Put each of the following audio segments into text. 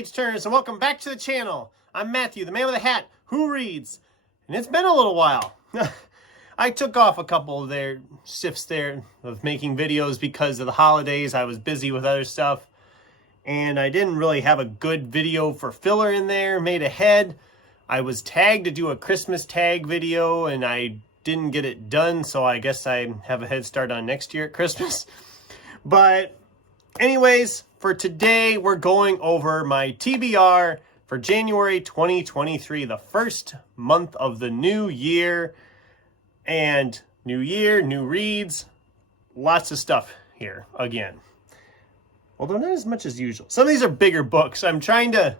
page turners, and welcome back to the channel. I'm Matthew, the man with a hat, who reads. And it's been a little while. I took off a couple of their shifts there of making videos because of the holidays. I was busy with other stuff, and I didn't really have a good video for filler in there made ahead. I was tagged to do a Christmas tag video, and I didn't get it done, so I guess I have a head start on next year at Christmas. But anyways, for today, we're going over my TBR for January 2023, the first month of the new year. And new year, new reads, lots of stuff here again. Although not as much as usual. Some of these are bigger books. I'm trying to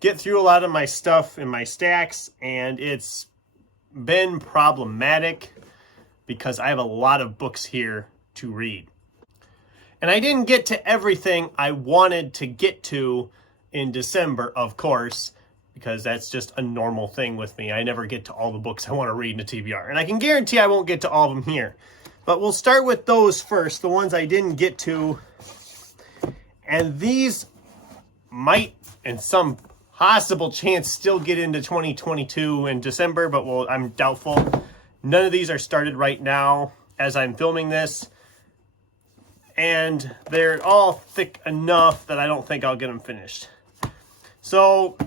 get through a lot of my stuff in my stacks, and it's been problematic because I have a lot of books here to read. And I didn't get to everything I wanted to get to in December, of course, because that's just a normal thing with me. I never get to all the books I want to read in a TBR. And I can guarantee I won't get to all of them here. But we'll start with those first, the ones I didn't get to. And these might, in some possible chance, still get into 2022 in December, but I'm doubtful. None of these are started right now as I'm filming this. And they're all thick enough that I don't think I'll get them finished. So,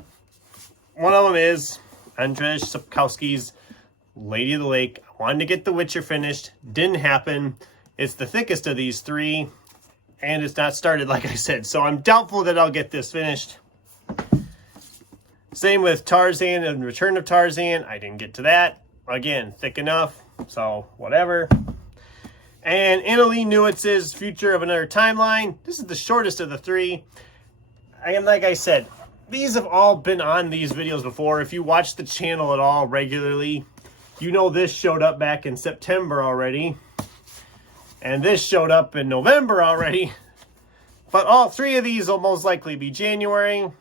one of them is Andrzej Sapkowski's Lady of the Lake. I wanted to get The Witcher finished. Didn't happen. It's the thickest of these three, and it's not started, like I said. So I'm doubtful that I'll get this finished. Same with Tarzan and Return of Tarzan. I didn't get to that. Again, thick enough, so whatever. And Annalee Newitz's Future of Another Timeline. This is the shortest of the three. And like I said, these have all been on these videos before. If you watch the channel at all regularly, you know this showed up back in September already. And this showed up in November already. But all three of these will most likely be January.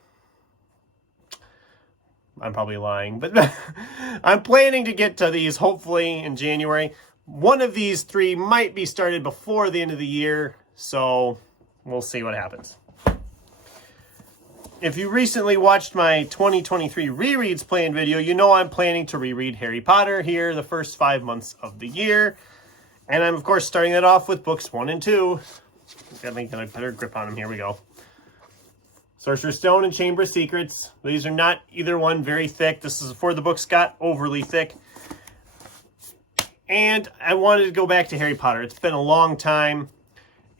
I'm probably lying, but I'm planning to get to these hopefully in January. One of these three might be started before the end of the year, so we'll see what happens. If you recently watched my 2023 rereads plan video, you know I'm planning to reread Harry Potter here the first 5 months of the year. And I'm, of course, starting that off with books 1 and 2. Gotta get a better grip on them. Here we go. Sorcerer's Stone and Chamber of Secrets. These are not either one very thick. This is before the books got overly thick. And I wanted to go back to Harry Potter. It's been a long time,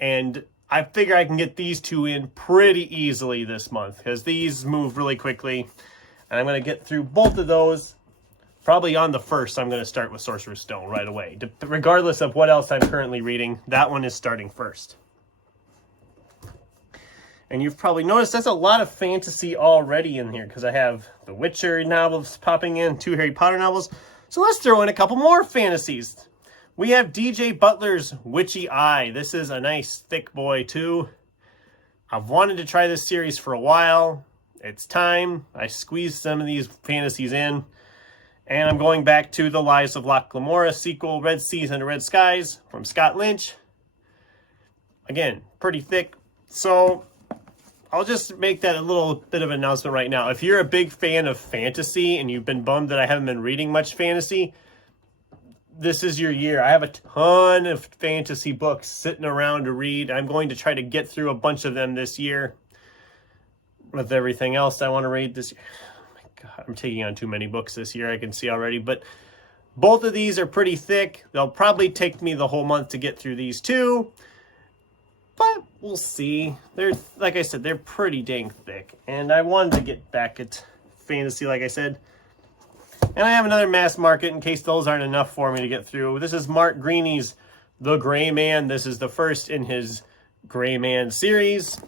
and I figure I can get these two in pretty easily this month because these move really quickly. And I'm going to get through both of those. Probably on the first, I'm going to start with Sorcerer's Stone right away. Regardless of what else I'm currently reading, that one is starting first. And you've probably noticed that's a lot of fantasy already in here because I have the Witcher novels popping in, 2 Harry Potter novels. So let's throw in a couple more fantasies. We have DJ Butler's Witchy Eye. This is a nice thick boy too. I've wanted to try this series for a while. It's time. I squeezed some of these fantasies in. And I'm going back to The Lives of Locke Lamora sequel, Red Seas Under Red Skies from Scott Lynch. Again, pretty thick. So I'll just make that a little bit of an announcement right now. If you're a big fan of fantasy and you've been bummed that I haven't been reading much fantasy, this is your year. I have a ton of fantasy books sitting around to read. I'm going to try to get through a bunch of them this year with everything else I want to read this year. Oh my God, I'm taking on too many books this year, I can see already. But both of these are pretty thick. They'll probably take me the whole month to get through these two. But we'll see. They're, like I said, they're pretty dang thick. And I wanted to get back at fantasy, like I said. And I have another mass market in case those aren't enough for me to get through. This is Mark Greeny's The Gray Man. This is the first in his Gray Man series.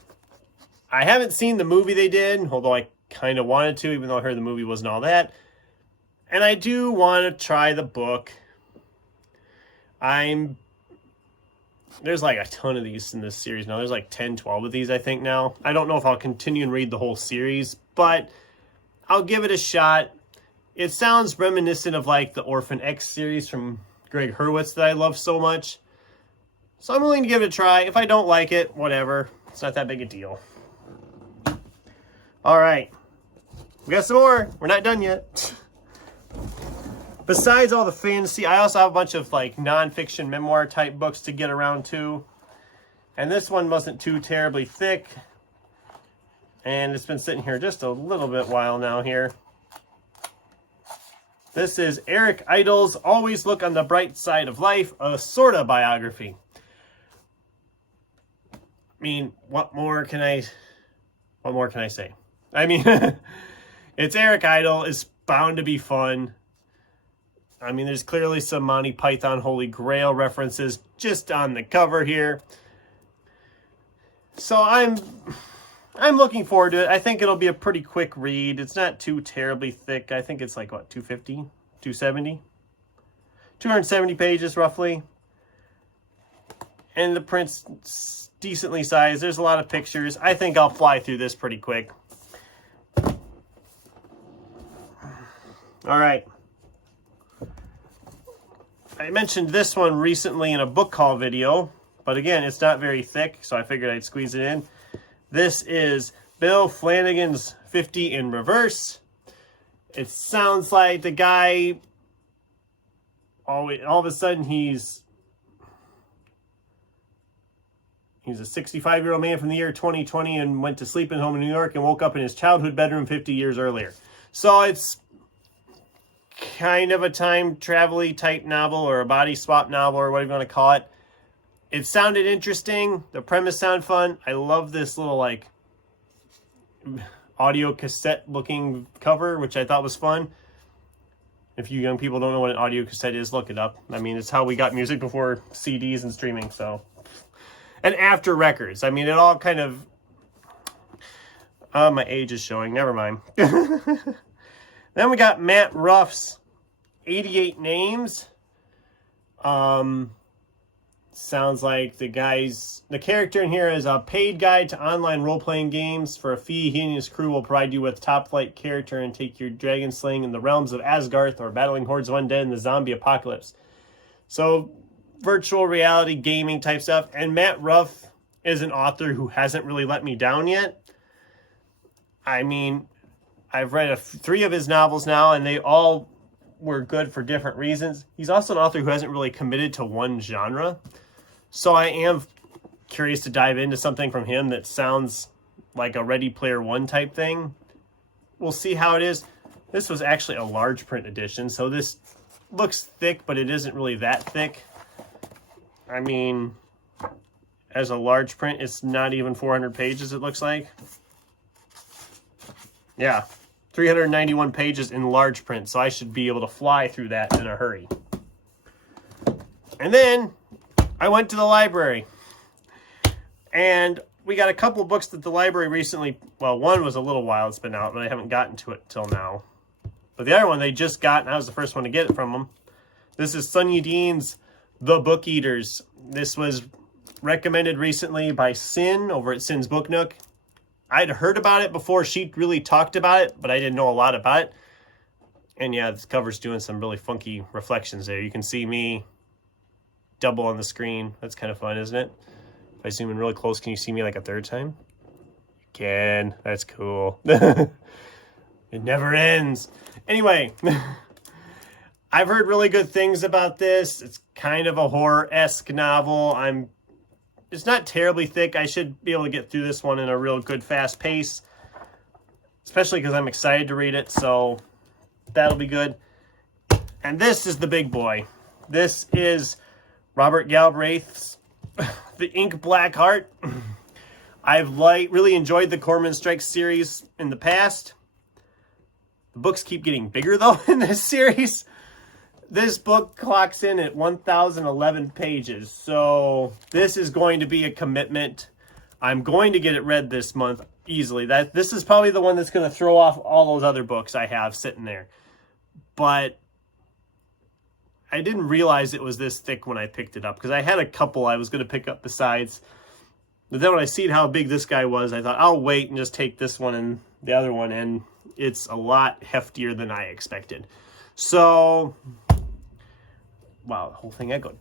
I haven't seen the movie they did, although I kind of wanted to, even though I heard the movie wasn't all that. And I do want to try the book. There's like a ton of these in this series now. There's like 10, 12 of these, I think, now. I don't know if I'll continue and read the whole series, but I'll give it a shot. It sounds reminiscent of like the Orphan X series from Greg Hurwitz that I love so much. So I'm willing to give it a try. If I don't like it, whatever. It's not that big a deal. All right, we got some more. We're not done yet. Besides all the fantasy, I also have a bunch of like nonfiction memoir type books to get around to. And this one wasn't too terribly thick. And it's been sitting here just a little bit while now here. This is Eric Idle's Always Look on the Bright Side of Life, a sorta biography. I mean, what more can I say? I mean, it's Eric Idle. It's bound to be fun. I mean, there's clearly some Monty Python Holy Grail references just on the cover here. So I'm looking forward to it. I think it'll be a pretty quick read. It's not too terribly thick. I think it's like, what, 250? 270? 270 pages, roughly. And the print's decently sized. There's a lot of pictures. I think I'll fly through this pretty quick. All right. I mentioned this one recently in a book haul video, but again, it's not very thick, so I figured I'd squeeze it in. This is Bill Flanagan's 50 in Reverse. It sounds like the guy, all of a sudden, he's a 65-year-old man from the year 2020 and went to sleep at home in New York and woke up in his childhood bedroom 50 years earlier. So it's kind of a time travel-y type novel, or a body swap novel, or whatever you want to call it. It sounded interesting. The premise sounded fun. I love this little like audio cassette looking cover, which I thought was fun. If you young people don't know what an audio cassette is, look it up. I mean, it's how we got music before CDs and streaming. So, and after records. I mean, it all kind of. My age is showing. Never mind. Then we got Matt Ruff's 88 Names. Sounds like the character in here is a paid guide to online role-playing games. For a fee, he and his crew will provide you with top-flight character and take your dragon slaying in the realms of Asgarth or battling hordes of undead in the zombie apocalypse. So, virtual reality gaming type stuff. And Matt Ruff is an author who hasn't really let me down yet. I mean, I've read 3 of his novels now, and they all were good for different reasons. He's also an author who hasn't really committed to one genre. So I am curious to dive into something from him that sounds like a Ready Player One type thing. We'll see how it is. This was actually a large print edition, so this looks thick, but it isn't really that thick. I mean, as a large print, it's not even 400 pages, it looks like. Yeah, 391 pages in large print, so I should be able to fly through that in a hurry. And then I went to the library, and we got a couple books at the library recently. Well, one was a little while it's been out, but I haven't gotten to it till now. But the other one they just got, and I was the first one to get it from them. This is Sonny Dean's The Book Eaters. This was recommended recently by Sin over at Sin's Book Nook. I'd heard about it before she really talked about it, but I didn't know a lot about it. And yeah, this cover's doing some really funky reflections there. You can see me double on the screen. That's kind of fun, isn't it? If I zoom in really close, can you see me like a third time? You can. That's cool. It never ends. Anyway, I've heard really good things about this. It's kind of a horror-esque novel. It's not terribly thick. I should be able to get through this one in a real good, fast pace. Especially because I'm excited to read it, so that'll be good. And this is the big boy. This is Robert Galbraith's The Ink Black Heart. I've really enjoyed the Corman Strike series in the past. The books keep getting bigger, though, in this series. This book clocks in at 1,011 pages, so this is going to be a commitment. I'm going to get it read this month easily. This is probably the one that's going to throw off all those other books I have sitting there. But I didn't realize it was this thick when I picked it up, because I had a couple I was going to pick up besides. But then when I seen how big this guy was, I thought, I'll wait and just take this one and the other one, and it's a lot heftier than I expected. So, wow, the whole thing echoed.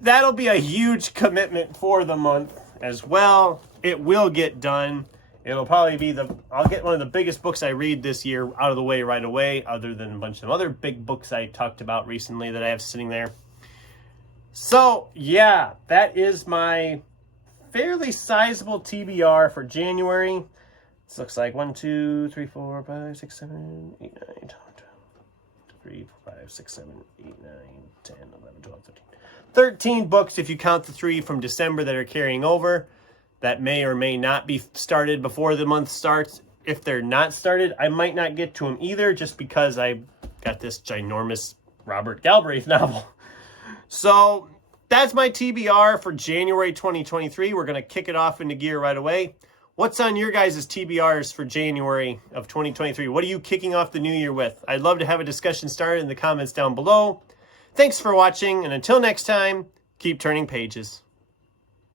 That'll be a huge commitment for the month as well. It will get done. It'll probably be I'll get one of the biggest books I read this year out of the way right away, other than a bunch of other big books I talked about recently that I have sitting there. So, yeah, that is my fairly sizable TBR for January. This looks like 1, 2, 3, 4, 5, 6, 7, 8, 9, 10, 3, 4, 5, 6, 7, 8, 9, 10, 11, 12, 13. 13 books if you count the 3 from December that are carrying over. That may or may not be started before the month starts. If they're not started, I might not get to them either, just because I got this ginormous Robert Galbraith novel. So that's my TBR for January 2023. We're going to kick it off into gear right away. What's on your guys' TBRs for January of 2023? What are you kicking off the new year with? I'd love to have a discussion started in the comments down below. Thanks for watching, and until next time, keep turning pages.